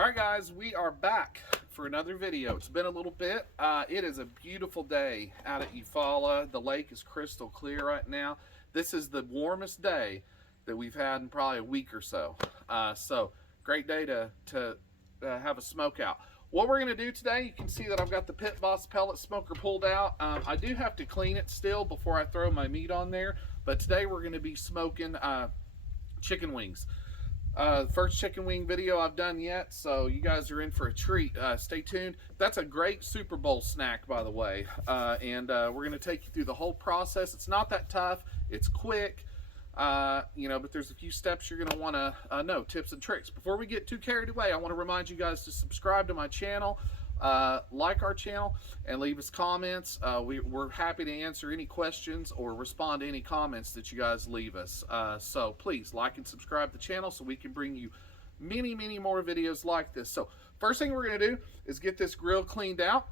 Alright guys, we are back for another video. It's been a little bit. It is a beautiful day out at Eufaula. The lake is crystal clear right now. This is the warmest day that we've had in probably a week or so. So great day to have a smoke out. What we're going to do today, you can see that I've got the Pit Boss pellet smoker pulled out. I do have to clean it still before I throw my meat on there, but today we're going to be smoking chicken wings. First chicken wing video I've done yet, so you guys are in for a treat. Stay tuned. That's a great Super Bowl snack, by the way, and we're going to take you through the whole process. It's not that tough. It's quick, but there's a few steps you're going to want to know, tips and tricks. Before we get too carried away, I want to remind you guys to subscribe to my channel, like our channel, and leave us comments. We're happy to answer any questions or respond to any comments that you guys leave us. So please like and subscribe to the channel so we can bring you many more videos like this. So first thing we're going to do is get this grill cleaned out.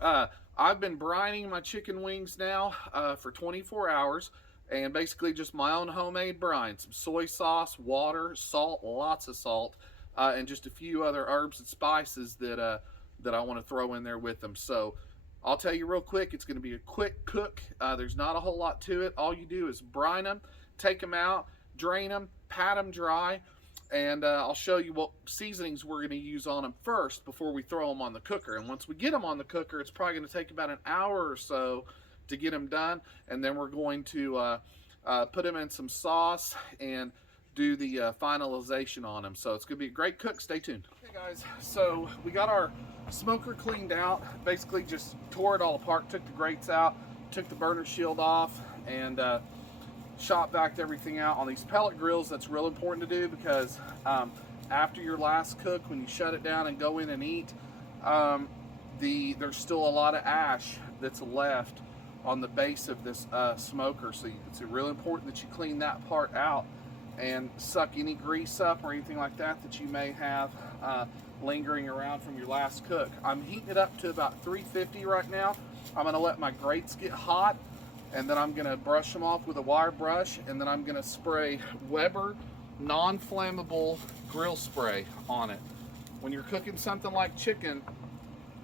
I've been brining my chicken wings now for 24 hours, and basically just my own homemade brine. Some soy sauce, water, salt, lots of salt, and just a few other herbs and spices that I want to throw in there with them. So I'll tell you real quick, it's going to be a quick cook. There's not a whole lot to it. All you do is brine them, take them out, drain them, pat them dry, and I'll show you what seasonings we're going to use on them first before we throw them on the cooker. And once we get them on the cooker, it's probably going to take about an hour or so to get them done, and then we're going to put them in some sauce and do the finalization on them. So it's going to be a great cook. Stay tuned. Okay guys, so we got our smoker cleaned out. Basically just tore it all apart, took the grates out, took the burner shield off, and shot backed everything out. On these pellet grills, that's real important to do because after your last cook, when you shut it down and go in and eat, there's still a lot of ash that's left on the base of this smoker. So it's really important that you clean that part out and suck any grease up or anything like that that you may have lingering around from your last cook. I'm heating it up to about 350 right now. I'm going to let my grates get hot, and then I'm going to brush them off with a wire brush, and then I'm going to spray Weber non-flammable grill spray on it. When you're cooking something like chicken,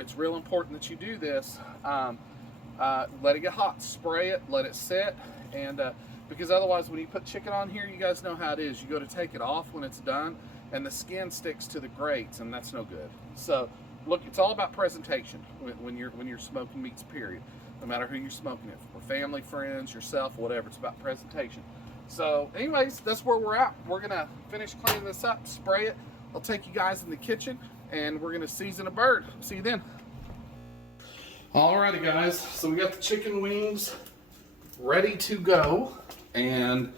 it's real important that you do this. Let it get hot, spray it, let it sit, and because otherwise when you put chicken on here, you guys know how it is. You go to take it off when it's done, and the skin sticks to the grates, and that's no good. So look, it's all about presentation when you're smoking meats, period. No matter who you're smoking it for, family, friends, yourself, whatever, it's about presentation. So anyways, that's where we're at. We're gonna finish cleaning this up, spray it. I'll take you guys in the kitchen, and we're gonna season a bird. See you then. Alrighty guys, so we got the chicken wings ready to go, and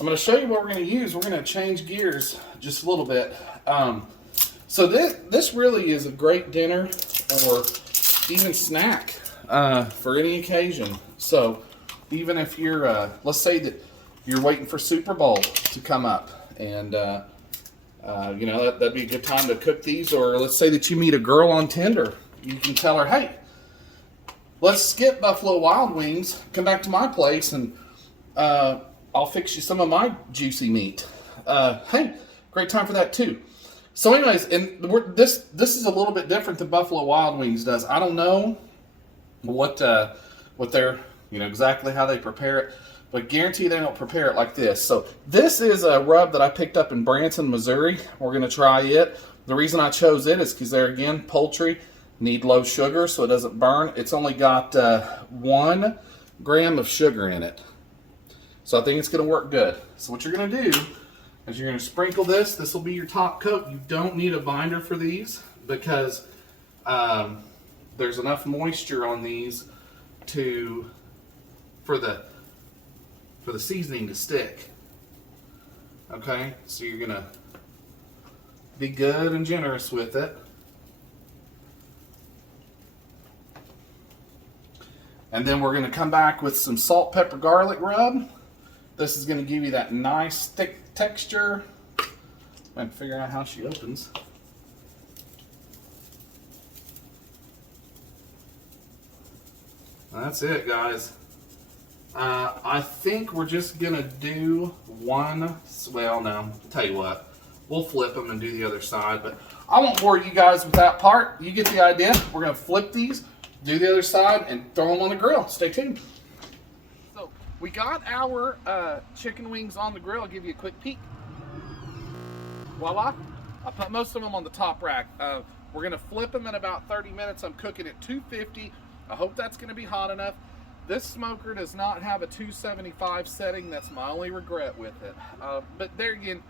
I'm going to show you what we're going to use. We're going to change gears just a little bit. So this really is a great dinner or even snack for any occasion. So even if you're, let's say that you're waiting for Super Bowl to come up, and that'd be a good time to cook these. Or let's say that you meet a girl on Tinder, you can tell her, hey, let's skip Buffalo Wild Wings, come back to my place, and I'll fix you some of my juicy meat. Hey, great time for that too. So anyways, and this is a little bit different than Buffalo Wild Wings does. I don't know what they're, exactly how they prepare it, but guarantee they don't prepare it like this. So this is a rub that I picked up in Branson, Missouri. We're going to try it. The reason I chose it is because they're, again, poultry. Need low sugar so it doesn't burn. It's only got 1 gram of sugar in it. So I think it's going to work good. So what you're going to do is you're going to sprinkle this. This will be your top coat. You don't need a binder for these because there's enough moisture on these for the seasoning to stick. Okay, so you're going to be good and generous with it. And then we're going to come back with some salt, pepper, garlic rub. This is going to give you that nice thick texture. I'm going to figure out how she opens. That's it, guys. I think we're just going to do one, well, no, tell you what. we'll flip them and do the other side. But I won't bore you guys with that part. You get the idea. We're going to flip these, do the other side, and throw them on the grill. Stay tuned. So we got our chicken wings on the grill. I'll give you a quick peek. Voila. I put most of them on the top rack. We're going to flip them in about 30 minutes. I'm cooking at 250. I hope that's going to be hot enough. This smoker does not have a 275 setting. That's my only regret with it. But there again,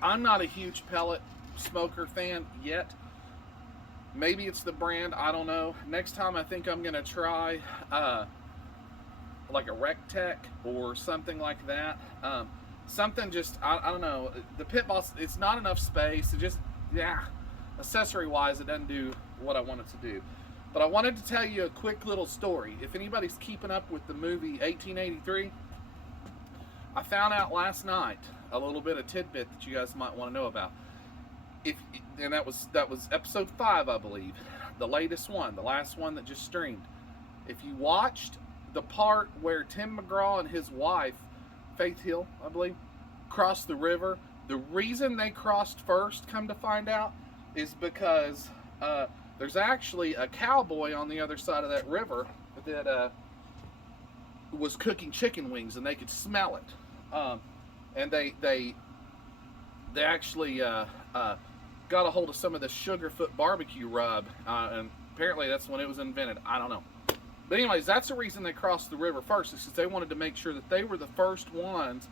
I'm not a huge pellet smoker fan yet. Maybe it's the brand, I don't know. Next time I think I'm going to try like a Rectech or something like that. Something just, I don't know. The Pit Boss, it's not enough space. It just, yeah, accessory wise, it doesn't do what I want it to do. But I wanted to tell you a quick little story. If anybody's keeping up with the movie 1883, I found out last night a little bit of tidbit that you guys might want to know about. And that was episode 5, I believe, the latest one, the last one that just streamed. If you watched the part where Tim McGraw and his wife, Faith Hill, I believe, crossed the river, the reason they crossed first, come to find out, is because there's actually a cowboy on the other side of that river that was cooking chicken wings, and they could smell it. And they actually got a hold of some of the Sugarfoot barbecue rub, and apparently that's when it was invented. I don't know. But anyways, that's the reason they crossed the river first, is because they wanted to make sure that they were the first ones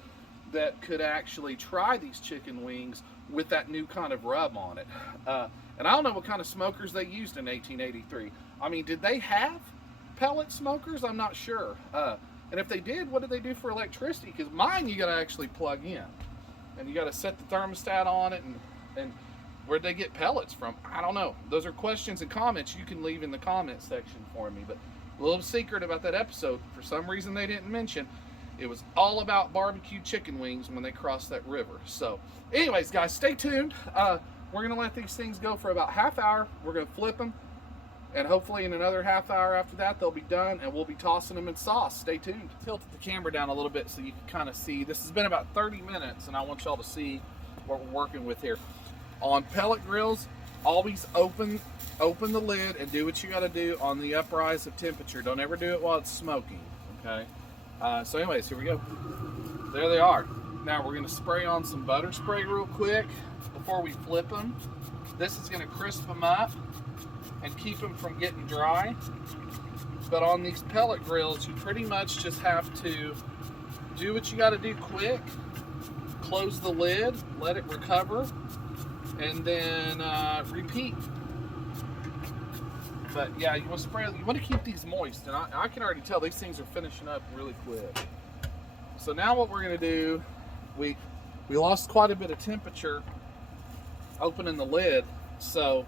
that could actually try these chicken wings with that new kind of rub on it. And I don't know what kind of smokers they used in 1883. I mean, did they have pellet smokers? I'm not sure. And if they did, what did they do for electricity? Because mine, you got to actually plug in, and you got to set the thermostat on it. And where'd they get pellets from? I don't know. Those are questions and comments you can leave in the comment section for me. But a little secret about that episode, for some reason they didn't mention, it was all about barbecue chicken wings when they crossed that river. So anyways, guys, stay tuned. We're going to let these things go for about half hour. We're going to flip them, and hopefully in another half hour after that, they'll be done, and we'll be tossing them in sauce. Stay tuned. Tilted the camera down a little bit so you can kind of see. This has been about 30 minutes, and I want y'all to see what we're working with here. On pellet grills, always open the lid and do what you got to do on the uprise of temperature. Don't ever do it while it's smoking, okay? So anyways, here we go. There they are. Now we're going to spray on some butter spray real quick before we flip them. This is going to crisp them up and keep them from getting dry. But on these pellet grills, you pretty much just have to do what you got to do quick. Close the lid, let it recover, and then repeat. But yeah, you want to spray. You want to keep these moist, and I can already tell these things are finishing up really quick. So now what we're going to do, we lost quite a bit of temperature opening the lid. So,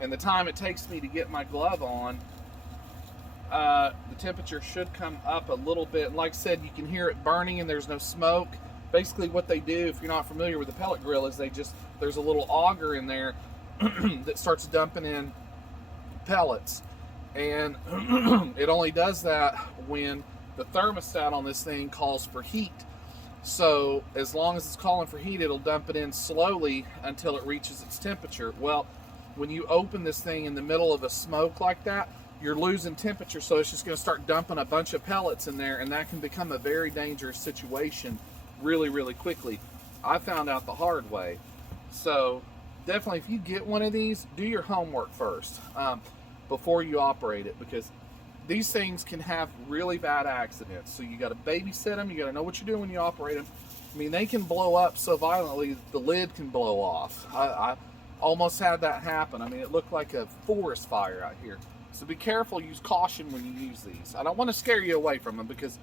and the time it takes me to get my glove on, the temperature should come up a little bit. And like I said, you can hear it burning, and there's no smoke. Basically, what they do, if you're not familiar with the pellet grill, is there's a little auger in there that starts dumping in pellets, and it only does that when the thermostat on this thing calls for heat. So as long as it's calling for heat, it'll dump it in slowly until it reaches its temperature. Well, when you open this thing in the middle of a smoke like that, you're losing temperature, so it's just going to start dumping a bunch of pellets in there, and that can become a very dangerous situation really, really quickly. I found out the hard way. So definitely, if you get one of these, do your homework first before you operate it, because these things can have really bad accidents. So you got to babysit them. You got to know what you're doing when you operate them. I mean, they can blow up so violently the lid can blow off. I almost had that happen. I mean, it looked like a forest fire out here. So be careful. Use caution when you use these. I don't want to scare you away from them, because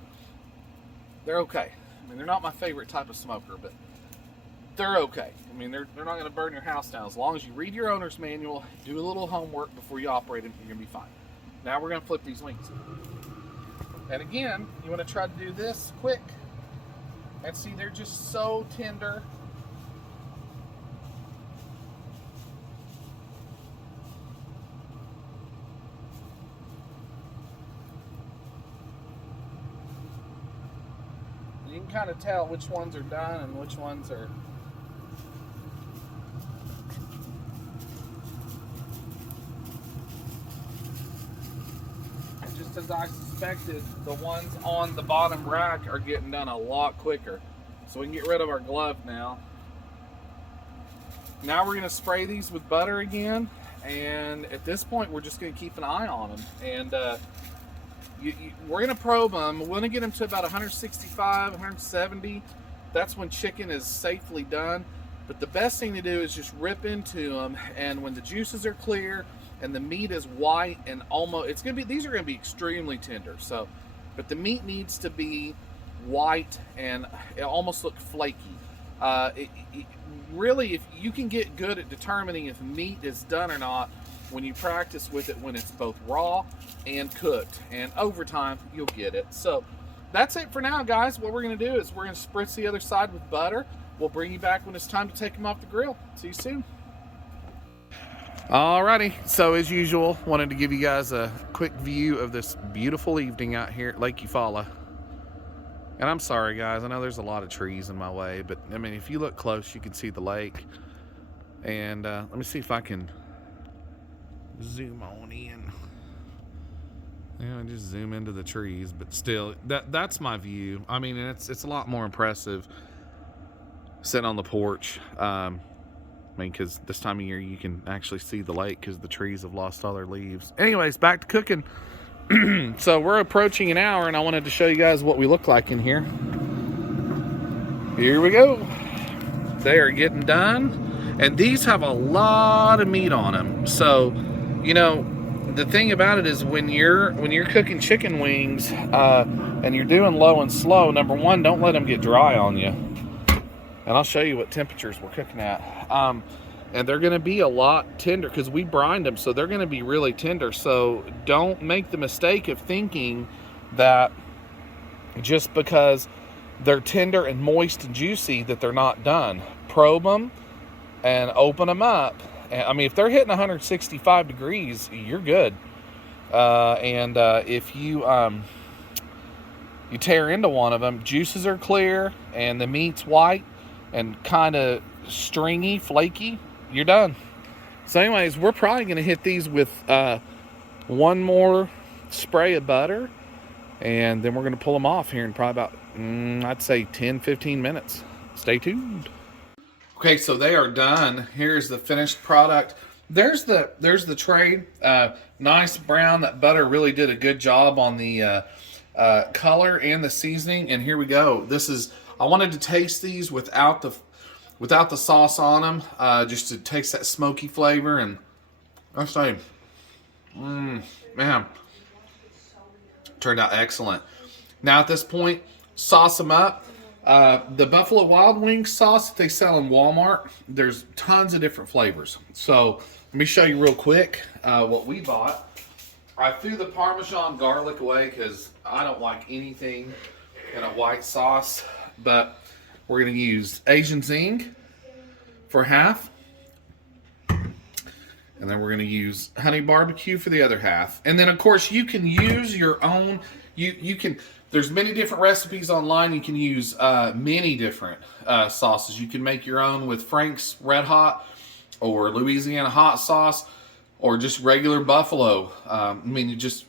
they're okay. I mean, they're not my favorite type of smoker, but they're okay. I mean, they're not going to burn your house down. As long as you read your owner's manual, do a little homework before you operate them, you're going to be fine. Now we're going to flip these wings. And again, you want to try to do this quick. And see, they're just so tender. You can kind of tell which ones are done and which ones are just as I suspected, the ones on the bottom rack are getting done a lot quicker. So we can get rid of our glove now. Now we're gonna spray these with butter again. And at this point, we're just gonna keep an eye on them. And we're gonna probe them. We're gonna get them to about 165, 170. That's when chicken is safely done. But the best thing to do is just rip into them, and when the juices are clear and the meat is white and almost, these are gonna be extremely tender. So, but the meat needs to be white and it almost look flaky. Really, if you can get good at determining if meat is done or not when you practice with it when it's both raw and cooked, and over time you'll get it. So that's it for now, guys. What we're gonna do is we're gonna spritz the other side with butter. We'll bring you back when it's time to take them off the grill. See you soon. Alrighty, so as usual, wanted to give you guys a quick view of this beautiful evening out here at Lake Eufaula. And I'm sorry, guys, I know there's a lot of trees in my way, but I mean, if you look close, you can see the lake. And let me see if I can zoom on in. Yeah, just zoom into the trees, but still, that's my view. I mean, it's a lot more impressive sitting on the porch. I mean, because this time of year you can actually see the lake because the trees have lost all their leaves. Anyways, back to cooking. So we're approaching an hour, and I wanted to show you guys what we look like in here. Here we go. They are getting done, and these have a lot of meat on them. So, you know, the thing about it is when you're cooking chicken wings and you're doing low and slow, number one, don't let them get dry on you. And I'll show you what temperatures we're cooking at. And they're gonna be a lot tender because we brined them, so they're gonna be really tender. So don't make the mistake of thinking that just because they're tender and moist and juicy that they're not done. Probe them and open them up. And, I mean, if they're hitting 165 degrees, you're good. If you tear into one of them, juices are clear and the meat's white and kind of stringy, flaky, you're done. So anyways, we're probably going to hit these with one more spray of butter, and then we're going to pull them off here in probably about, I'd say 10-15 minutes. Stay tuned. Okay, so they are done. Here's the finished product. There's the tray. Nice brown. That butter really did a good job on the color and the seasoning. And here we go. I wanted to taste these without the sauce on them, just to taste that smoky flavor. And I say, man, turned out excellent. Now at this point, sauce them up. The Buffalo Wild Wings sauce that they sell in Walmart, there's tons of different flavors. So let me show you real quick what we bought. I threw the Parmesan garlic away because I don't like anything in a white sauce, but we're going to use Asian Zing for half. And then we're going to use honey barbecue for the other half. And then, of course, you can use your own. There's many different recipes online. You can use many different sauces. You can make your own with Frank's Red Hot or Louisiana hot sauce or just regular buffalo. I mean, you just,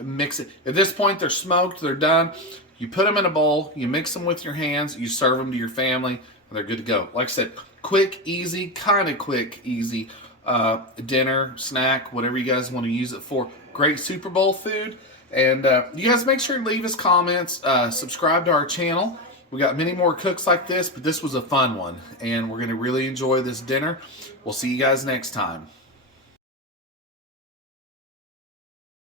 mix it. At this point, they're smoked. They're done. You put them in a bowl. You mix them with your hands. You serve them to your family. And they're good to go. Like I said, quick, easy, kind of quick, easy dinner, snack, whatever you guys want to use it for. Great Super Bowl food. And you guys make sure to leave us comments, subscribe to our channel. We got many more cooks like this, but this was a fun one. And we're going to really enjoy this dinner. We'll see you guys next time.